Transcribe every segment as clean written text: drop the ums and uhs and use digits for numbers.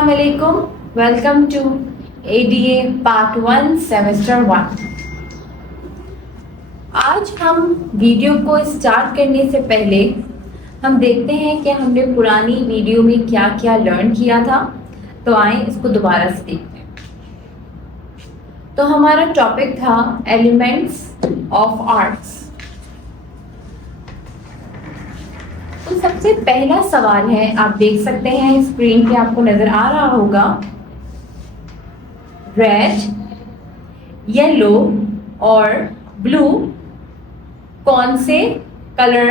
Assalamualaikum. Welcome to ADA Part 1 Semester 1. आज हम video को स्टार्ट करने से पहले हम देखते हैं कि हमने पुरानी वीडियो में क्या क्या लर्न किया था। तो आए इसको दोबारा से देखते हैं। तो हमारा टॉपिक था एलिमेंट्स ऑफ आर्ट्स। तो सबसे पहला सवाल है, आप देख सकते हैं स्क्रीन पे आपको नजर आ रहा होगा, रेड, येलो और ब्लू कौन से कलर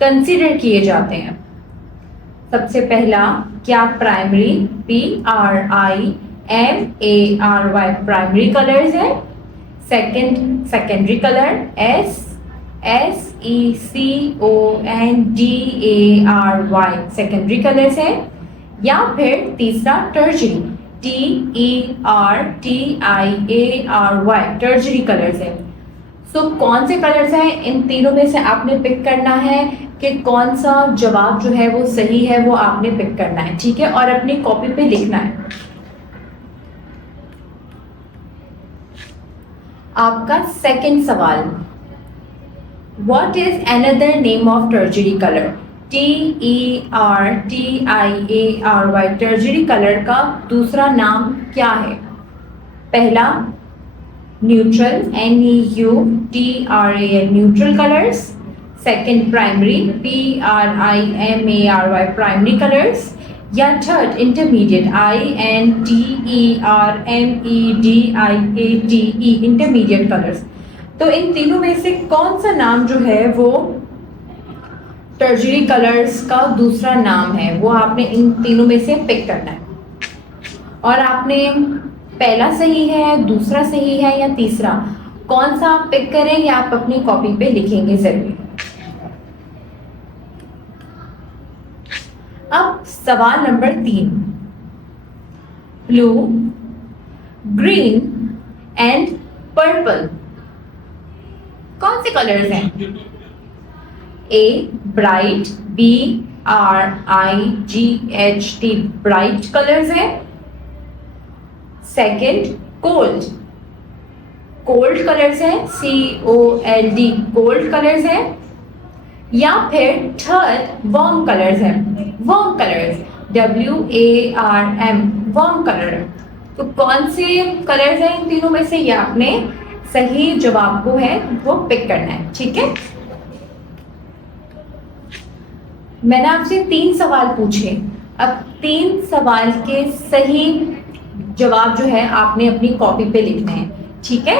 कंसीडर किए जाते हैं? सबसे पहला, क्या प्राइमरी PRIMARY प्राइमरी कलर्स है? Second, secondary colour SECONDARY secondary colours है, या फिर तीसरा टर्जरी TERTIARY टर्जरी कलर्स है। सो कौन से कलर्स हैं, इन तीनों में से आपने पिक करना है कि कौन सा जवाब जो है वो सही है, वो आपने पिक करना है, ठीक है, और अपनी कॉपी पे लिखना है। आपका सेकंड सवाल, What is another name of tertiary color? TERTIARY tertiary colour का दूसरा नाम क्या है? पहला neutral NEUTRAL neutral colours, second primary PRIMARY primary colours, या third intermediate INTERMEDIATE intermediate colours. तो इन तीनों में से कौन सा नाम जो है वो टर्जरी कलर्स का दूसरा नाम है, वो आपने इन तीनों में से पिक करना है। और आपने पहला सही है, दूसरा सही है या तीसरा, कौन सा आप पिक करें या आप अपनी कॉपी पे लिखेंगे जरूर। अब सवाल number 3, blue, green and purple कौन से कलर्स हैं? A bright BRIGHT bright colours है, सेकंड कोल्ड कलर्स है COLD कोल्ड कलर्स है, या फिर थर्ड वार्म कलर्स है, warm colours WARM warm colour. तो कौन से कलर्स हैं इन तीनों में से, ये आपने सही जवाब को है वो पिक करना है, ठीक है। मैंने आपसे 3 सवाल पूछे, अब 3 सवाल के सही जवाब जो है आपने अपनी कॉपी पे लिखने हैं, ठीक है।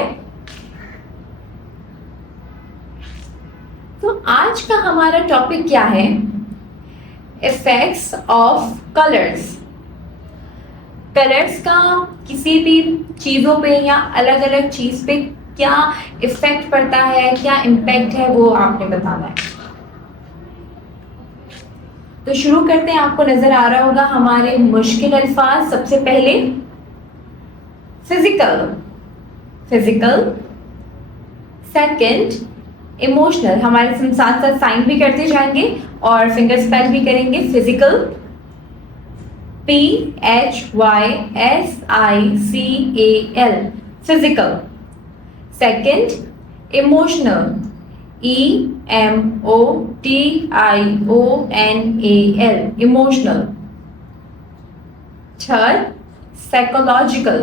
तो आज का हमारा टॉपिक क्या है? Effects of colours. कलर्स का किसी भी चीजों पे या अलग अलग चीज पे क्या इफेक्ट पड़ता है, क्या इम्पैक्ट है, वो आपने बताना है। तो शुरू करते हैं। आपको नजर आ रहा होगा हमारे मुश्किल अल्फाज। सबसे पहले फिजिकल, सेकंड इमोशनल, हमारे साथ साथ साइन भी करते जाएंगे और फिंगर स्पेल भी करेंगे। Physical PHYSICAL physical, second emotional EMOTIONAL emotional, third psychological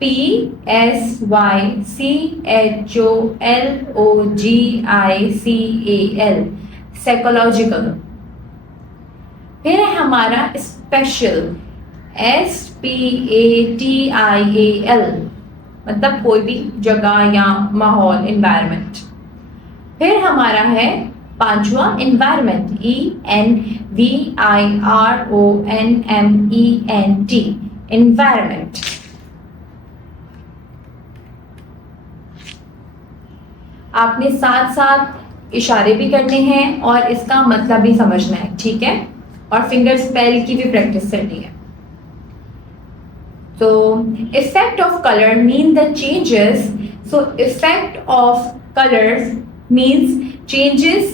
PSYCHOLOGICAL psychological. फिर है हमारा स्पेशल SPATIAL मतलब कोई भी जगह या माहौल, एनवायरनमेंट। फिर हमारा है पांचवा एनवायरनमेंट ENVIRONMENT एनवायरनमेंट। आपने साथ साथ इशारे भी करने हैं और इसका मतलब भी समझना है, ठीक है, और फिंगर स्पेल की भी प्रैक्टिस करनी है। So effect of color mean the changes. So effect of colors means changes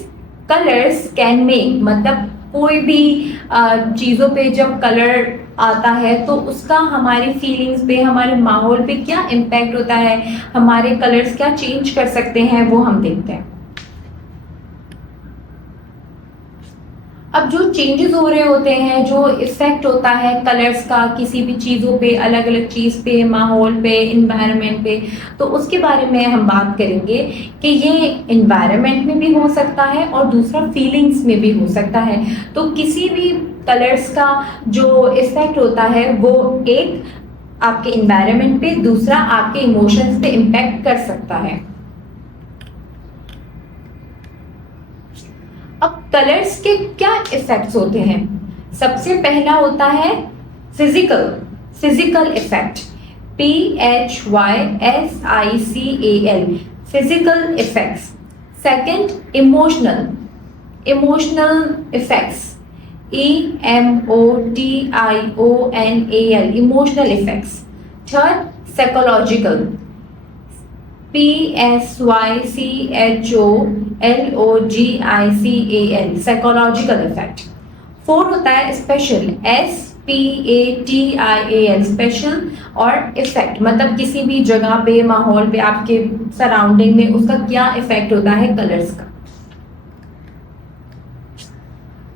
colors can make, मतलब कोई भी चीज़ों पे जब कलर आता है तो उसका हमारी फीलिंग्स पे, हमारे माहौल पे क्या इम्पैक्ट होता है, हमारे कलर्स क्या चेंज कर सकते हैं, वो हम देखते हैं। अब जो चेंजेस हो रहे होते हैं, जो इफेक्ट होता है कलर्स का किसी भी चीज़ों पे, अलग अलग चीज़ पे, माहौल पे, इन्वायरमेंट पे, तो उसके बारे में हम बात करेंगे कि ये इन्वायरमेंट में भी हो सकता है और दूसरा फीलिंग्स में भी हो सकता है। तो किसी भी कलर्स का जो इफेक्ट होता है वो एक आपके इन्वायरमेंट पे, दूसरा आपके इमोशंस पे इम्पैक्ट कर सकता है। अब कलर्स के क्या इफेक्ट्स होते हैं? सबसे पहला होता है physical effect, PHYSICAL, physical effects. Second emotional effects, EMOTIONAL, emotional effects. Third psychological, PSYCHOLOGICAL, psychological effect. Fourth होता है स्पेशल, SPATIAL, स्पेशल और इफेक्ट, मतलब किसी भी जगह पे, माहौल पे, आपके सराउंडिंग में उसका क्या इफेक्ट होता है कलर्स का।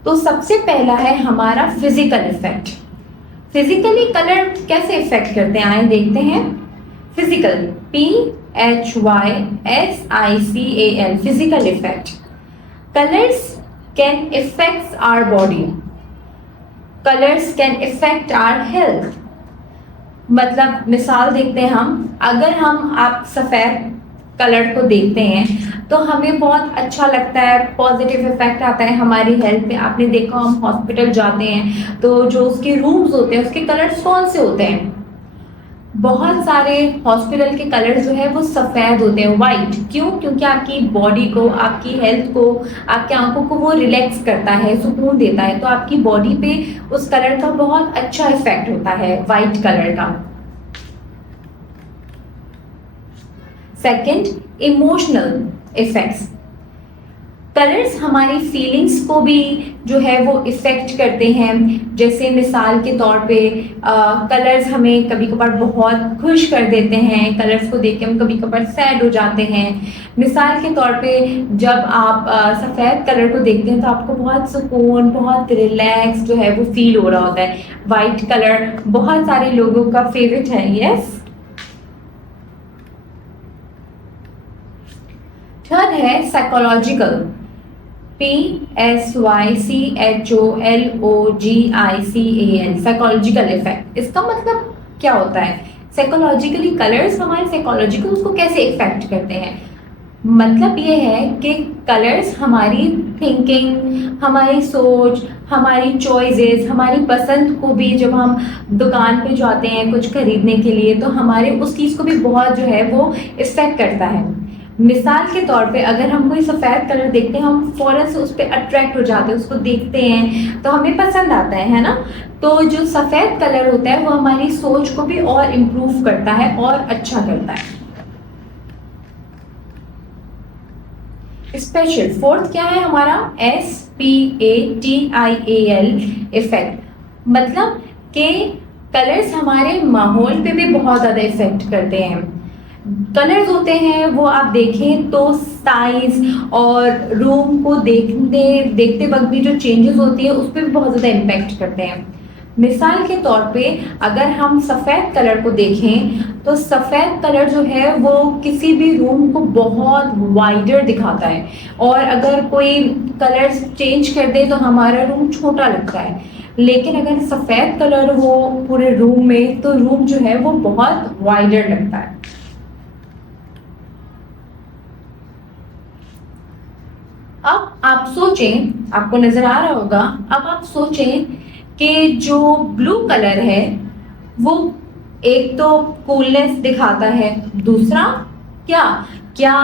तो सबसे पहला है हमारा फिजिकल इफेक्ट। फिजिकली कलर कैसे इफेक्ट करते हैं, आइए देखते हैं। Physical, PHYSICAL, physical effect. Colours can effect our body, colours can effect our health. मतलब मिसाल देखते हैं हम, अगर आप सफ़ेद कलर को देखते हैं तो हमें बहुत अच्छा लगता है, पॉजिटिव इफेक्ट आता है हमारी हेल्थ पे। आपने देखा, हम हॉस्पिटल जाते हैं तो जो उसके रूम्स होते हैं उसके कलर्स कौन से होते हैं? बहुत सारे हॉस्पिटल के कलर्स जो है वो सफ़ेद होते हैं, वाइट। क्यों? क्योंकि आपकी बॉडी को, आपकी हेल्थ को, आपकी आंखों को वो रिलैक्स करता है, सुकून देता है। तो आपकी बॉडी पे उस कलर का बहुत अच्छा इफेक्ट होता है, वाइट कलर का। Second, emotional effects. कलर्स हमारी फीलिंग्स को भी जो है वो इफ़ेक्ट करते हैं। जैसे मिसाल के तौर पे कलर्स हमें कभी कभार बहुत खुश कर देते हैं, कलर्स को देख के हम कभी कभार सैड हो जाते हैं। मिसाल के तौर पे जब आप सफ़ेद कलर को देखते हैं तो आपको बहुत सुकून, बहुत रिलैक्स जो है वो फील हो रहा होता है। वाइट कलर बहुत सारे लोगों का फेवरेट है। यस। थर्ड है साइकोलॉजिकल, PSYCHOLOGICAL, साइकोलॉजिकल इफेक्ट। इसका मतलब क्या होता है? साइकोलॉजिकली कलर्स हमारे साइकोलॉजिकल को कैसे इफेक्ट करते हैं? मतलब ये है कि कलर्स हमारी थिंकिंग, हमारी सोच, हमारी चॉइसेस, हमारी पसंद को भी, जब हम दुकान पे जाते हैं कुछ खरीदने के लिए तो हमारे उस चीज़ को भी बहुत जो है वो इफेक्ट करता है। मिसाल के तौर पे अगर हम कोई सफ़ेद कलर देखते हैं, हम फ़ौरन से उस पर अट्रैक्ट हो जाते हैं, उसको देखते हैं तो हमें पसंद आता है ना। तो जो सफ़ेद कलर होता है वो हमारी सोच को भी और इम्प्रूव करता है और अच्छा करता है। स्पेशल, फोर्थ क्या है हमारा? SPATIAL, effect. मतलब कि कलर्स हमारे माहौल पे भी बहुत ज़्यादा इफेक्ट करते हैं। कलर्स होते हैं वो आप देखें तो साइज और रूम को देखते वक्त भी जो चेंजेस होती है उस पर भी बहुत ज़्यादा इम्पैक्ट करते हैं। मिसाल के तौर पे अगर हम सफ़ेद कलर को देखें तो सफ़ेद कलर जो है वो किसी भी रूम को बहुत वाइडर दिखाता है, और अगर कोई कलर चेंज कर दे तो हमारा रूम छोटा लगता है। लेकिन अगर सफ़ेद कलर हो पूरे रूम में तो रूम जो है वो बहुत वाइडर लगता है। अब आप सोचें, आपको नजर आ रहा होगा, अब आप सोचें कि जो ब्लू कलर है वो एक तो कूलनेस दिखाता है, दूसरा क्या क्या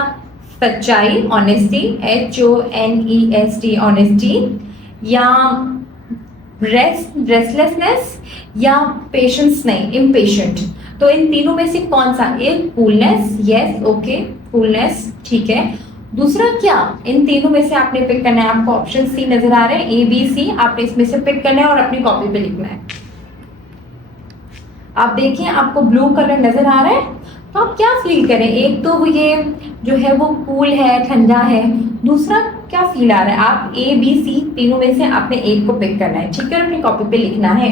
सच्चाई, ऑनेस्टी, HONEST, ऑनेस्टी, या रेस्टलेसनेस, या पेशेंस नहीं, इम्पेशेंट। तो इन तीनों में से कौन सा? एक कूलनेस, यस, ओके, कूलनेस, ठीक है। दूसरा क्या, इन तीनों में से आपने पिक करना है। आपको ऑप्शन सी नजर आ रहे हैं, ए बी सी, आपने इसमें से पिक करना है और अपनी कॉपी पे लिखना है। आप देखिए आपको ब्लू कलर नजर आ रहा है, तो आप क्या फील करें, एक तो ये जो है वो कूल है, ठंडा है, दूसरा क्या फील आ रहा है। आप ए बी सी तीनों में से आपने एक को पिक करना है, ठीक है, और अपनी कॉपी पे लिखना है।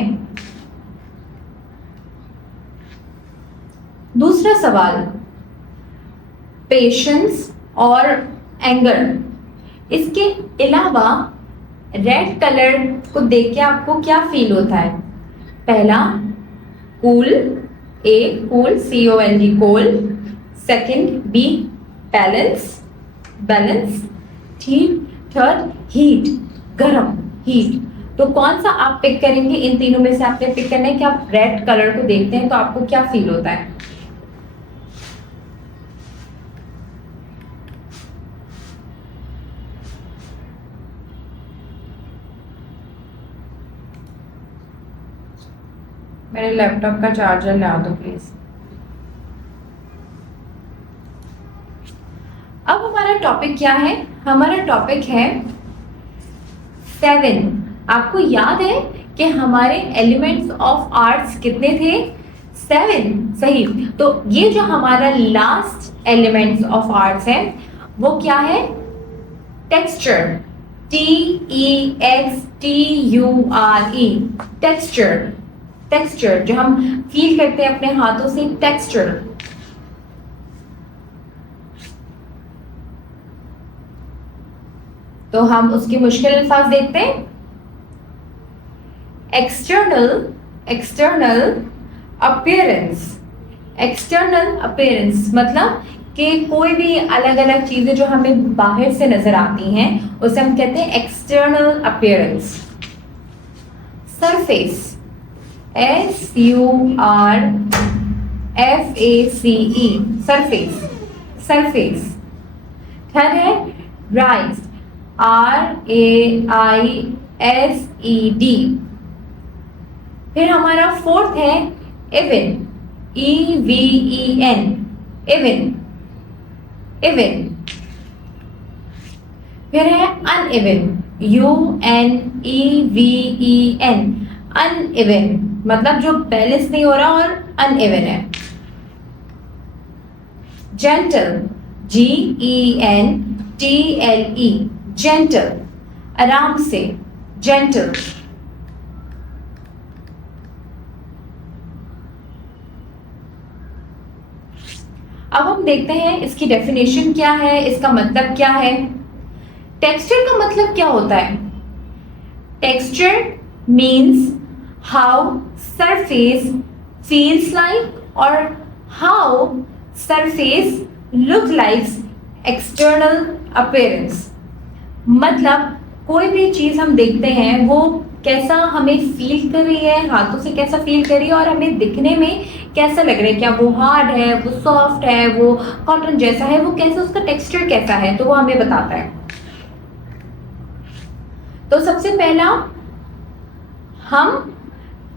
दूसरा सवाल, पेशेंस और एंगर, इसके अलावा रेड कलर को देख के आपको क्या फील होता है। पहला cool, A cool COLD cool, second be balance, balance, third heat, गरम, हीट। तो कौन सा आप पिक करेंगे, इन तीनों में से आपने पिक करना है कि आप रेड कलर को देखते हैं तो आपको क्या फील होता है। मेरे लैपटॉप का चार्जर ला दो प्लीज। अब हमारा टॉपिक क्या है, हमारा टॉपिक है 7। आपको याद है कि हमारे एलिमेंट्स ऑफ आर्ट्स कितने थे, 7, सही। तो ये जो हमारा लास्ट एलिमेंट्स ऑफ आर्ट्स है वो क्या है, टेक्सचर, TEXTURE, टेक्सचर, टेक्सचर जो हम फील करते हैं अपने हाथों से, टेक्सचर। तो हम उसकी मुश्किल अल्फाज देखते हैं। External, external appearance, external appearance मतलब कि कोई भी अलग अलग चीजें जो हमें बाहर से नजर आती हैं उसे हम कहते हैं external appearance. Surface, SURFACE, surface, surface. Third है राइज, RAISED। फिर हमारा फोर्थ है इवन, EVEN, इवन, इवन। फिर है अनइवन, UNEVEN, अनइवन मतलब जो बैलेंस नहीं हो रहा और अनइवन है। जेंटल, GENTLE, जेंटल, आराम से, जेंटल। अब हम देखते हैं इसकी डेफिनेशन क्या है, इसका मतलब क्या है। टेक्सचर का मतलब क्या होता है, texture means how surface feels like or how surface look like external appearance। मतलब कोई भी चीज हम देखते हैं वो कैसा हमें फील कर रही है, हाथों से कैसा फील कर रही है और हमें दिखने में कैसा लग रहा है, क्या वो हार्ड है, वो सॉफ्ट है, वो कॉटन जैसा है, वो कैसा, उसका टेक्सचर कैसा है, तो वो हमें बताता है। तो सबसे पहला हम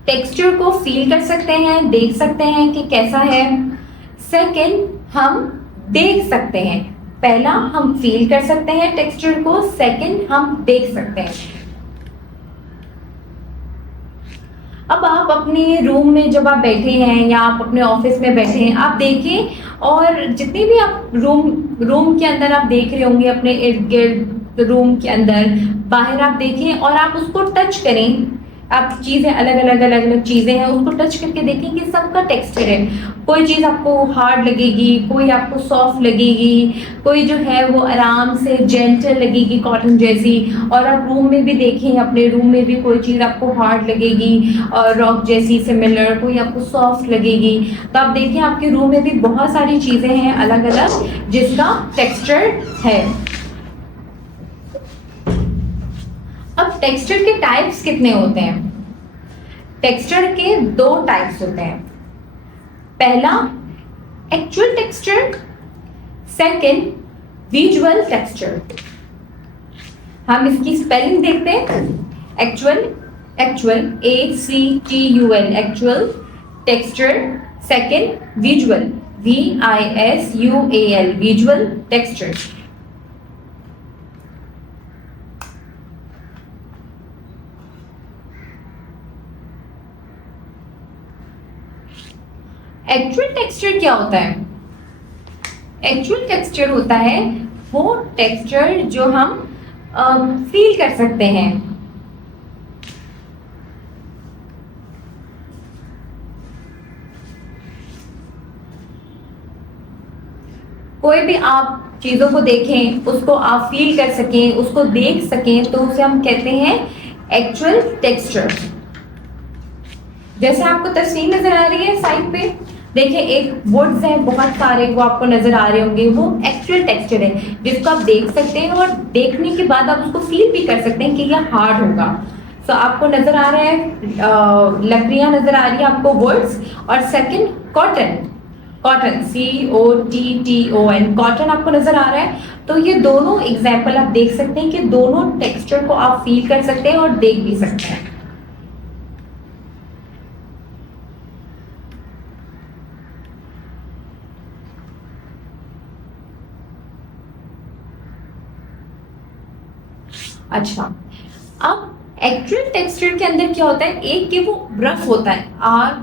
टेक्सचर को फील कर सकते हैं, देख सकते हैं कि कैसा है। सेकंड, हम देख सकते हैं। पहला हम फील कर सकते हैं टेक्सचर को, सेकंड हम देख सकते हैं। अब आप अपने रूम में जब आप बैठे हैं या आप अपने ऑफिस में बैठे हैं, आप देखें और जितने भी आप रूम के अंदर आप देख रहे होंगे, अपने इर्द गिर्द रूम के अंदर, बाहर आप देखें और आप उसको टच करें। आप चीज़ें अलग अलग चीज़ें हैं, उसको टच करके देखें कि सबका टेक्सचर है। कोई चीज़ आपको हार्ड लगेगी, कोई आपको सॉफ्ट लगेगी, कोई जो है वो आराम से जेंटल लगेगी, कॉटन जैसी। और आप रूम में भी देखें, अपने रूम में भी कोई चीज़ आपको हार्ड लगेगी और रॉक जैसी सिमिलर, कोई आपको सॉफ्ट लगेगी। तो आप देखिए आपके रूम में भी बहुत सारी चीज़ें हैं अलग अलग जिसका टेक्सचर है। अब टेक्सचर के टाइप्स कितने होते हैं। टेक्सचर के 2 टाइप्स होते हैं। पहला actual texture, second visual texture. हम इसकी स्पेलिंग देखते हैं। Actual, actual ACTUL, actual texture. Second visual, VISUAL, visual texture. Actual texture क्या होता है? एक्चुअल टेक्सचर होता है वो टेक्सचर जो हम फील कर सकते हैं। कोई भी आप चीजों को देखें, उसको आप फील कर सकें, उसको देख सकें, तो उसे हम कहते हैं एक्चुअल टेक्सचर। जैसे आपको तस्वीर नजर आ रही है साइड पे, देखिए एक वुड्स है बहुत सारे, वो आपको नजर आ रहे होंगे, वो एक्चुअल टेक्सचर है जिसको आप देख सकते हैं और देखने के बाद आप उसको फील भी कर सकते हैं कि यह हार्ड होगा। तो आपको नजर आ रहा है लकड़ियां नजर आ रही है आपको वुड्स, और second cotton, cotton COTTON, cotton आपको नजर आ रहा है। तो ये दोनों एग्जाम्पल आप देख सकते हैं कि दोनों टेक्सचर को आप फील कर सकते हैं और देख भी सकते हैं। अच्छा, अब एक्चुअल टेक्सचर के अंदर क्या होता है, एक कि वो रफ होता है,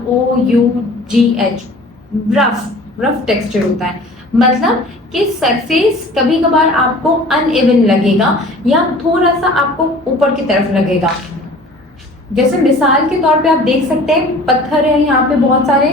ROUGH, रफ टेक्सचर होता है। मतलब कि सरफेस कभी कभार आपको अनइवन लगेगा या थोड़ा सा आपको ऊपर की तरफ लगेगा। जैसे मिसाल के तौर पे आप देख सकते हैं पत्थर है यहाँ पे बहुत सारे।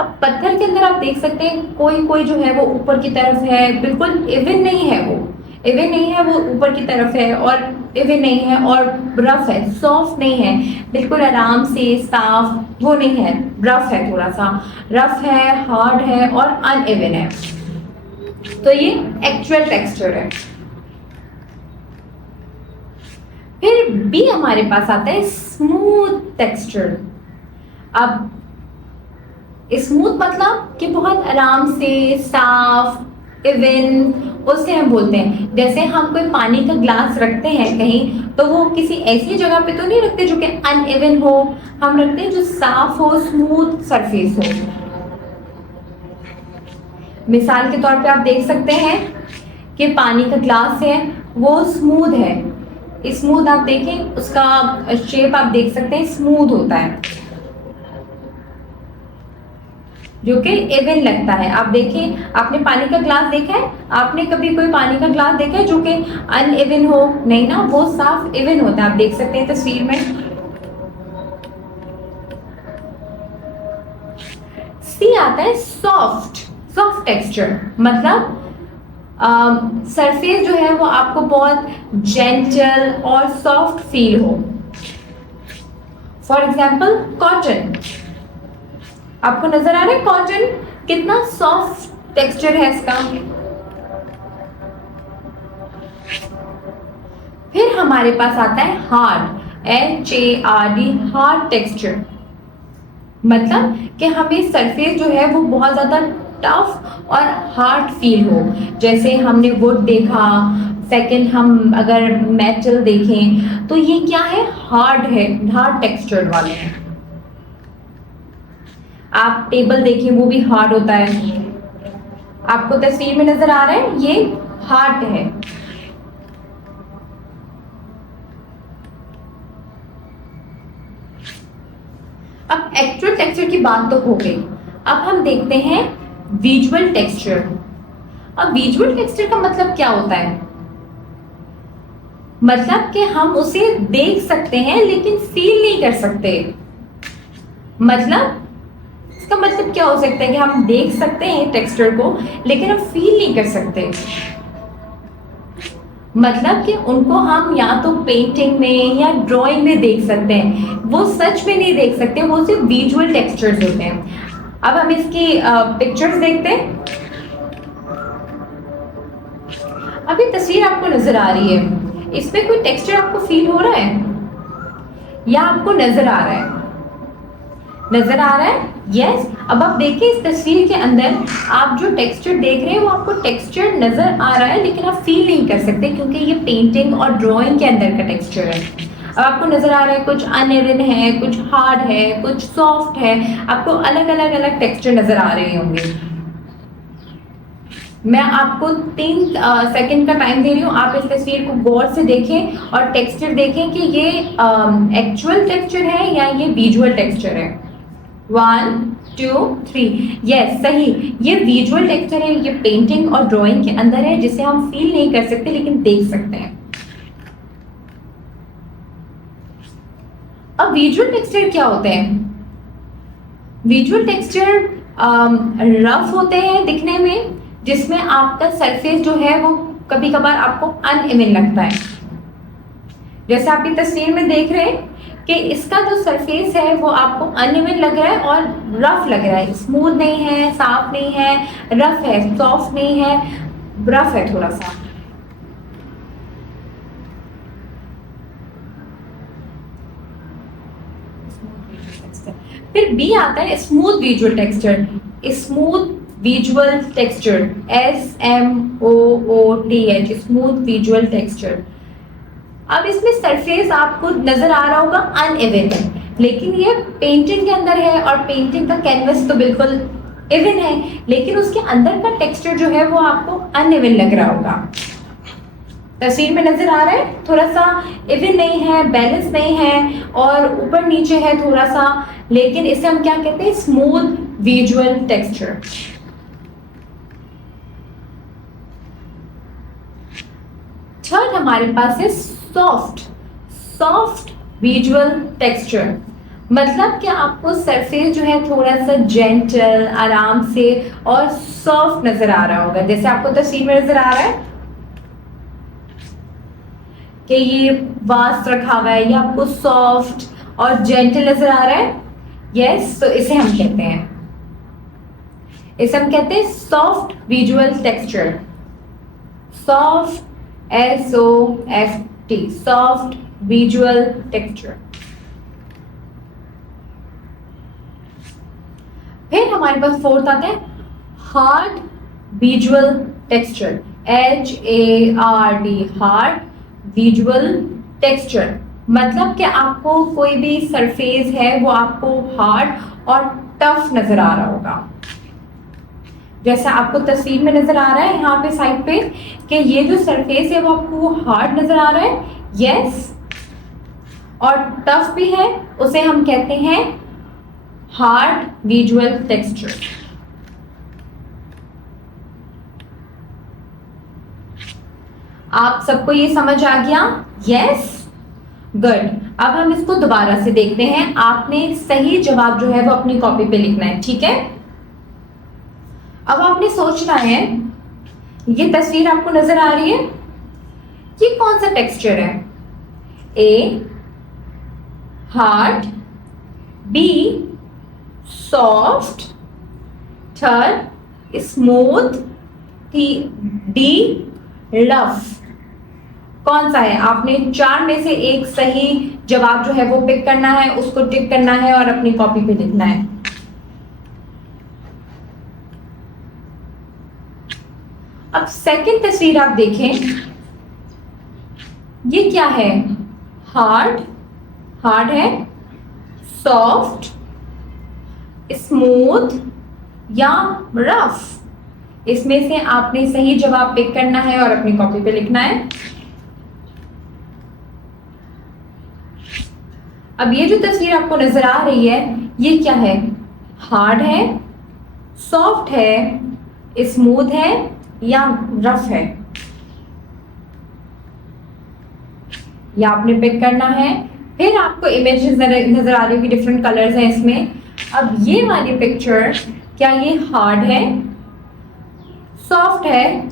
अब पत्थर के अंदर आप देख सकते हैं कोई कोई जो है वो ऊपर की तरफ है, बिल्कुल इवन नहीं है, वो इवन नहीं है, वो ऊपर की तरफ है, और इवन नहीं है, और रफ है, सॉफ्ट नहीं है, बिल्कुल आराम से साफ वो नहीं है, रफ है, थोड़ा सा रफ है, हार्ड है और अनइवन है। तो ये एक्चुअल टेक्सचर है। फिर बी हमारे पास आता है स्मूथ टेक्सचर। अब स्मूथ मतलब कि बहुत आराम से साफ इवन, उसे हम बोलते हैं। जैसे हम कोई पानी का ग्लास रखते हैं कहीं, तो वो किसी ऐसी जगह पे तो नहीं रखते जो कि अनइवन हो, हम रखते हैं जो साफ हो, स्मूथ सरफेस हो। मिसाल के तौर पे आप देख सकते हैं कि पानी का ग्लास है, वो स्मूथ है, स्मूथ आप देखें उसका शेप आप देख सकते हैं, स्मूथ होता है, जो कि इवन लगता है। आप देखिए, आपने पानी का ग्लास देखा है, आपने कभी कोई पानी का ग्लास देखा है जो कि अनइवन हो? नहीं ना, वो साफ इवन होता है, आप देख सकते हैं तस्वीर में। सी आता है सॉफ्ट, सॉफ्ट टेक्सचर, मतलब सरफेस जो है वो आपको बहुत जेंटल और सॉफ्ट फील हो। फॉर एग्जाम्पल कॉटन, आपको नजर आ रहा है कॉटन कितना सॉफ्ट टेक्सचर है इसका। फिर हमारे पास आता है हार्ड, HARD, हार्ड टेक्सचर, मतलब कि हमें सरफेस जो है वो बहुत ज्यादा टफ और हार्ड फील हो। जैसे हमने वुड देखा, सेकंड हम अगर मेटल देखें, तो ये क्या है, हार्ड है, हार्ड टेक्सचर वाले हैं। आप टेबल देखें, वो भी हार्ड होता है, आपको तस्वीर में नजर आ रहा है, ये हार्ड है। अब एक्चुअल टेक्सचर की बात तो हो गई, अब हम देखते हैं विजुअल टेक्सचर। अब विजुअल टेक्सचर का मतलब क्या होता है? मतलब कि हम उसे देख सकते हैं लेकिन फील नहीं कर सकते। मतलब इसका मतलब क्या हो सकता है कि हम देख सकते हैं टेक्सचर को लेकिन हम फील नहीं कर सकते। मतलब कि उनको हम या तो पेंटिंग में या ड्राइंग में देख सकते हैं, वो सच में नहीं देख सकते, वो सिर्फ विजुअल टेक्सचर्स होते हैं। अब हम इसकी पिक्चर्स देखते हैं। अभी तस्वीर आपको नजर आ रही है, इसमें कोई टेक्सचर आपको फील हो रहा है या आपको नजर आ रहा है? नजर आ रहा है, यस। अब आप देखिए इस तस्वीर के अंदर आप जो टेक्सचर देख रहे हैं वो आपको टेक्सचर नजर आ रहा है लेकिन आप फील नहीं कर सकते क्योंकि ये पेंटिंग और ड्राइंग के अंदर का टेक्सचर है। अब आपको नजर आ रहा है कुछ अनइवन है, कुछ हार्ड है, कुछ सॉफ्ट है, आपको अलग अलग अलग टेक्सचर नजर आ रहे होंगे। मैं आपको 3 सेकंड का टाइम दे रही हूँ, आप इस तस्वीर को गौर से देखें और टेक्सचर देखें कि ये एक्चुअल टेक्सचर है या ये विजुअल टेक्सचर है। 1 2 3, यस सही। ये विजुअल टेक्सचर है, ये पेंटिंग और ड्राइंग के अंदर है, जिसे हम फील नहीं कर सकते लेकिन देख सकते हैं। अब विजुअल टेक्सचर क्या होते हैं? विजुअल टेक्सचर रफ होते हैं दिखने में, जिसमें आपका सरफेस जो है वो कभी कभार आपको अनइवन लगता है। जैसे आप ये तस्वीर में देख रहे हैं कि इसका जो सरफेस है वो आपको अनइवन लग रहा है और रफ लग रहा है, स्मूथ नहीं है, साफ नहीं है, रफ है, सॉफ्ट नहीं है, रफ है थोड़ा सा। फिर बी आता है smooth visual texture. Smooth visual texture, SMOOTH, smooth visual texture. अब इसमें सरफेस आपको नजर आ रहा होगा अनइवन है, लेकिन ये पेंटिंग के अंदर है और पेंटिंग का कैनवस तो बिल्कुल इवन है, लेकिन उसके अंदर का टेक्सचर जो है वो आपको अनइवन लग रहा होगा। तस्वीर में नजर आ रहा है, थोड़ा सा इवन नहीं है, बैलेंस नहीं है और ऊपर नीचे है थोड़ा सा, लेकिन इसे हम क्या कहते हैं? Smooth visual texture. थर्ड हमारे पास है सॉफ्ट विजुअल टेक्सचर। मतलब कि आपको सरफेस जो है थोड़ा सा जेंटल, आराम से और सॉफ्ट नजर आ रहा होगा। जैसे आपको तस्वीर में नजर आ रहा है कि ये वास रखा हुआ है, ये आपको सॉफ्ट और जेंटल नजर आ रहा है। यस, तो इसे हम कहते हैं soft visual texture. Soft, SOFT, soft visual texture. फिर हमारे पास फोर्थ आता है hard visual texture, HARD, hard visual texture. मतलब कि आपको कोई भी सरफेस है वो आपको हार्ड और टफ नजर आ रहा होगा। जैसा आपको तस्वीर में नजर आ रहा है यहाँ पे साइड पे कि ये जो सरफेस है वो आपको हार्ड नजर आ रहा है, यस, और टफ भी है, उसे हम कहते हैं हार्ड विजुअल टेक्सचर। आप सबको ये समझ आ गया? Yes, good. अब हम इसको दोबारा से देखते हैं। आपने सही जवाब जो है वो अपनी कॉपी पे लिखना है, ठीक है? अब आपने सोचना है, ये तस्वीर आपको नजर आ रही है, ये कौन सा टेक्सचर है? A hard, B soft, third smooth, D rough. कौन सा है? आपने चार में से एक सही जवाब जो है वो पिक करना है, उसको टिक करना है और अपनी कॉपी पे लिखना है। अब सेकंड तस्वीर आप देखें, ये क्या है? हार्ड है, सॉफ्ट, स्मूथ या रफ? इसमें से आपने सही जवाब पिक करना है और अपनी कॉपी पे लिखना है। अब ये जो तस्वीर आपको नजर आ रही है, ये क्या है? हार्ड है, सॉफ्ट है, स्मूथ है या रफ है? या आपने पिक करना है। फिर आपको इमेज नजर आ रही होगी, डिफरेंट कलर्स हैं इसमें। अब ये वाली पिक्चर, क्या ये हार्ड है, सॉफ्ट है,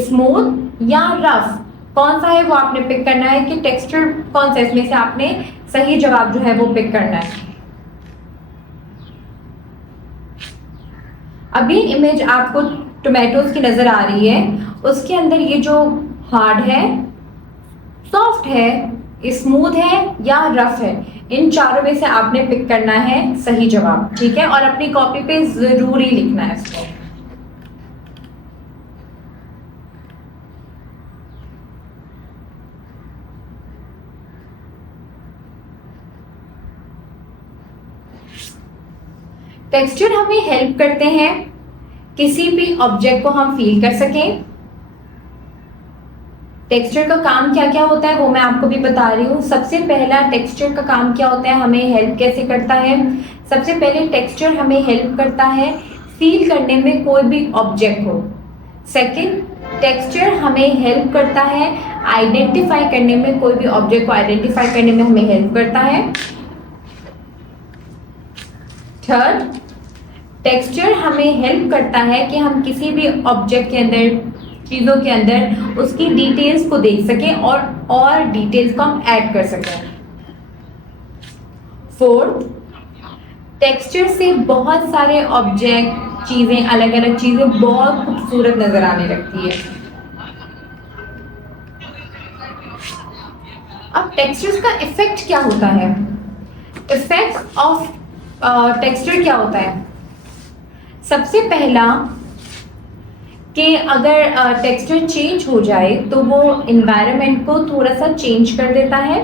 स्मूथ या रफ? कौन सा है वो आपने पिक करना है कि टेक्सचर कौन सा, इसमें से आपने सही जवाब जो है वो पिक करना है। अभी इमेज आपको टोमेटोज की नजर आ रही है, उसके अंदर ये जो हार्ड है, सॉफ्ट है, स्मूथ है या रफ है, इन चारों में से आपने पिक करना है सही जवाब, ठीक है? और अपनी कॉपी पे जरूरी लिखना है इसको। टेक्सचर हमें हेल्प करते हैं किसी भी ऑब्जेक्ट को हम फील कर सकें। टेक्सचर का काम क्या क्या होता है वो मैं आपको भी बता रही हूँ। सबसे पहला टेक्सचर का काम क्या होता है, हमें हेल्प कैसे करता है। सबसे पहले टेक्सचर हमें हेल्प करता है फील करने में कोई भी ऑब्जेक्ट हो। सेकंड, टेक्सचर हमें हेल्प करता है आइडेंटिफाई करने में, कोई भी ऑब्जेक्ट को आइडेंटिफाई करने में हमें हेल्प करता है। थर्ड, टेक्सचर हमें हेल्प करता है कि हम किसी भी ऑब्जेक्ट के अंदर, चीज़ों के अंदर उसकी डिटेल्स को देख सकें और डिटेल्स को हम ऐड कर सकें। फोर्थ, टेक्सचर से बहुत सारे ऑब्जेक्ट, चीज़ें, अलग अलग चीज़ें बहुत खूबसूरत नज़र आने लगती है। अब टेक्सचर्स का इफेक्ट क्या होता है? इफेक्ट ऑफ टेक्सचर क्या होता है? सबसे पहला कि अगर टेक्सचर चेंज हो जाए तो वो इन्वायरमेंट को थोड़ा सा चेंज कर देता है।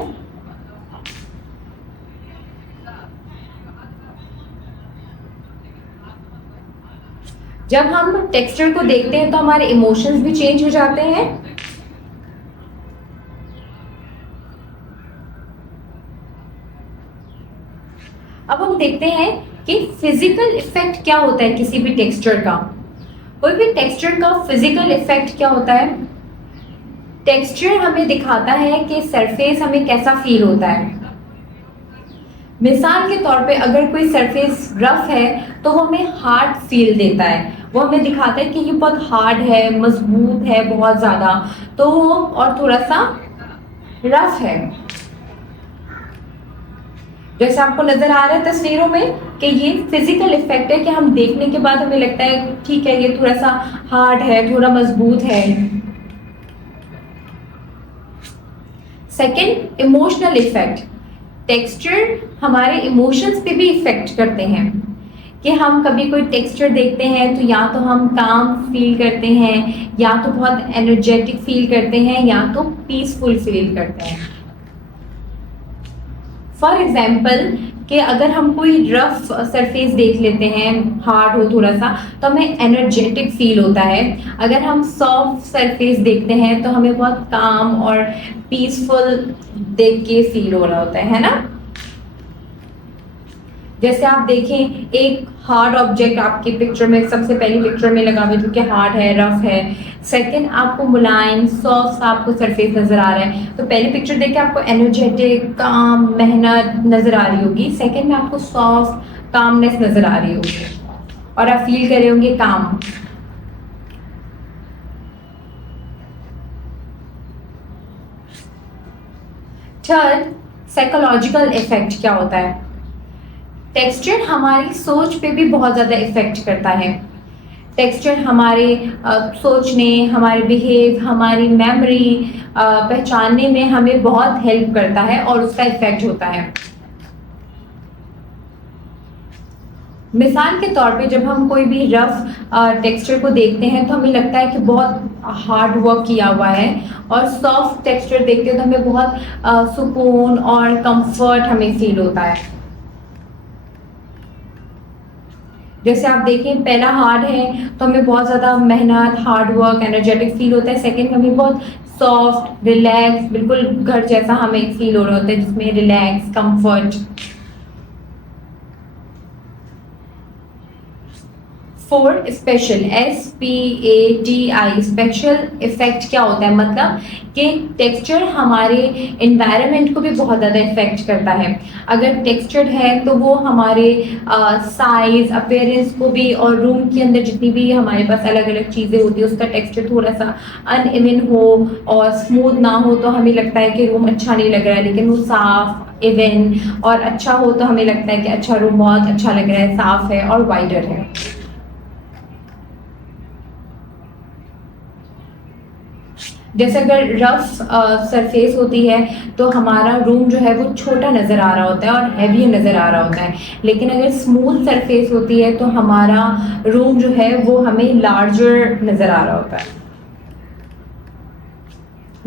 जब हम टेक्सचर को देखते हैं तो हमारे इमोशंस भी चेंज हो जाते हैं। अब हम देखते हैं कि फिजिकल इफेक्ट क्या होता है किसी भी टेक्सचर का। कोई भी टेक्सचर का फिजिकल इफेक्ट क्या होता है? टेक्सचर हमें दिखाता है कि सरफेस हमें कैसा फील होता है। मिसाल के तौर पे अगर कोई सरफेस रफ है तो वो हमें हार्ड फील देता है, वो हमें दिखाता है कि ये बहुत हार्ड है, मजबूत है बहुत ज़्यादा, तो और थोड़ा सा रफ है। जैसे आपको नजर आ रहा है तस्वीरों में कि ये फिजिकल इफेक्ट है कि हम देखने के बाद हमें लगता है ठीक है ये थोड़ा सा हार्ड है, थोड़ा मजबूत है। Second, emotional effect. टेक्सचर हमारे इमोशंस पे भी इफेक्ट करते हैं कि हम कभी कोई टेक्सचर देखते हैं तो या तो हम काम फील करते हैं, या तो बहुत एनर्जेटिक फील करते हैं, या तो पीसफुल फील करते हैं। फॉर एग्जाम्पल कि अगर हम कोई रफ सरफेस देख लेते हैं, हार्ड हो थोड़ा सा, तो हमें एनर्जेटिक फील होता है। अगर हम सॉफ्ट सरफेस देखते हैं तो हमें बहुत काम और पीसफुल देख के फील हो रहा होता है ना। जैसे आप देखें एक हार्ड ऑब्जेक्ट आपकी पिक्चर में, सबसे पहली पिक्चर में लगा हुआ जो कि हार्ड है, रफ है। सेकंड, आपको मुलायम सॉफ्ट आपको सरफेस नजर आ रहा है, तो पहली पिक्चर देख के आपको एनर्जेटिक, काम, मेहनत नजर आ रही होगी। सेकंड में आपको सॉफ्ट कामनेस नजर आ रही होगी और आप फील कर रहे होंगे काम। थर्ड, साइकोलॉजिकल इफेक्ट क्या होता है? टेक्सचर हमारी सोच पे भी बहुत ज़्यादा इफेक्ट करता है। टेक्सचर हमारे सोचने, हमारे बिहेव, हमारी मेमोरी पहचानने में हमें बहुत हेल्प करता है और उसका इफेक्ट होता है। मिसाल के तौर पे जब हम कोई भी रफ टेक्सचर को देखते हैं तो हमें लगता है कि बहुत हार्ड वर्क किया हुआ है, और सॉफ्ट टेक्सचर देखते हैं तो हमें बहुत सुकून और कंफर्ट हमें फील होता है। जैसे आप देखें पहला हार्ड है तो हमें बहुत ज़्यादा मेहनत, हार्ड वर्क, एनर्जेटिक फील होता है। सेकंड हमें बहुत सॉफ्ट, रिलैक्स, बिल्कुल घर जैसा हमें फील हो रहा होता है जिसमें relax, comfort. Fourth, special, SPATI, special effect क्या होता है? मतलब कि टेक्सचर हमारे इन्वायरमेंट को भी बहुत ज़्यादा इफेक्ट करता है। अगर टेक्सचर है तो वो हमारे साइज, अपीयरेंस को भी, और रूम के अंदर जितनी भी हमारे पास अलग अलग चीज़ें होती है उसका टेक्सचर थोड़ा सा अनइवन हो और स्मूथ ना हो तो हमें लगता है कि रूम अच्छा नहीं लग रहा है। लेकिन वो साफ, इवन और अच्छा हो तो हमें लगता है कि अच्छा, रूम बहुत अच्छा लग रहा है, साफ है और वाइडर है। जैसे अगर रफ सरफेस होती है तो हमारा रूम जो है वो छोटा नज़र आ रहा होता है और हैवी नज़र आ रहा होता है। लेकिन अगर स्मूथ सरफेस होती है तो हमारा रूम जो है वो हमें लार्जर नज़र आ रहा होता है।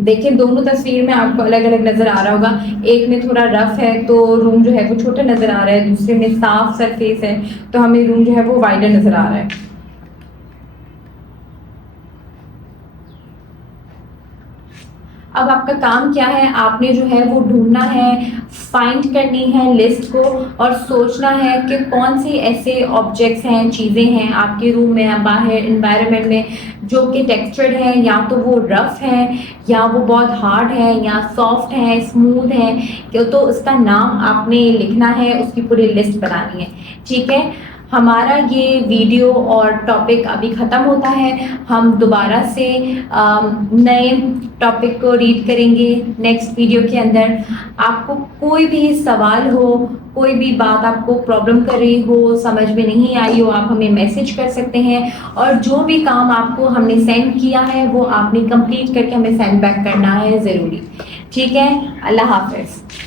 देखिए दोनों तस्वीर में आपको अलग अलग नज़र आ रहा होगा। एक में थोड़ा रफ है तो रूम जो है वो छोटा नज़र आ रहा है, दूसरे में साफ सरफेस है तो हमें रूम जो है वो वाइडर नज़र आ रहा है। अब आपका काम क्या है, आपने जो है वो ढूंढना है, फाइंड करनी है लिस्ट को और सोचना है कि कौन सी ऐसे ऑब्जेक्ट्स हैं, चीज़ें हैं आपके रूम में या बाहर इन्वायरमेंट में जो कि टेक्सचर्ड है, या तो वो रफ है या वो बहुत हार्ड है या सॉफ्ट है, स्मूथ है, तो उसका नाम आपने लिखना है, उसकी पूरी लिस्ट बनानी है। ठीक है, हमारा ये वीडियो और टॉपिक अभी ख़त्म होता है, हम दोबारा से नए टॉपिक को रीड करेंगे नेक्स्ट वीडियो के अंदर। आपको कोई भी सवाल हो, कोई भी बात आपको प्रॉब्लम कर रही हो, समझ में नहीं आई हो, आप हमें मैसेज कर सकते हैं, और जो भी काम आपको हमने सेंड किया है वो आपने कंप्लीट करके हमें सेंड बैक करना है ज़रूरी। ठीक है, अल्लाह हाफ़िज़।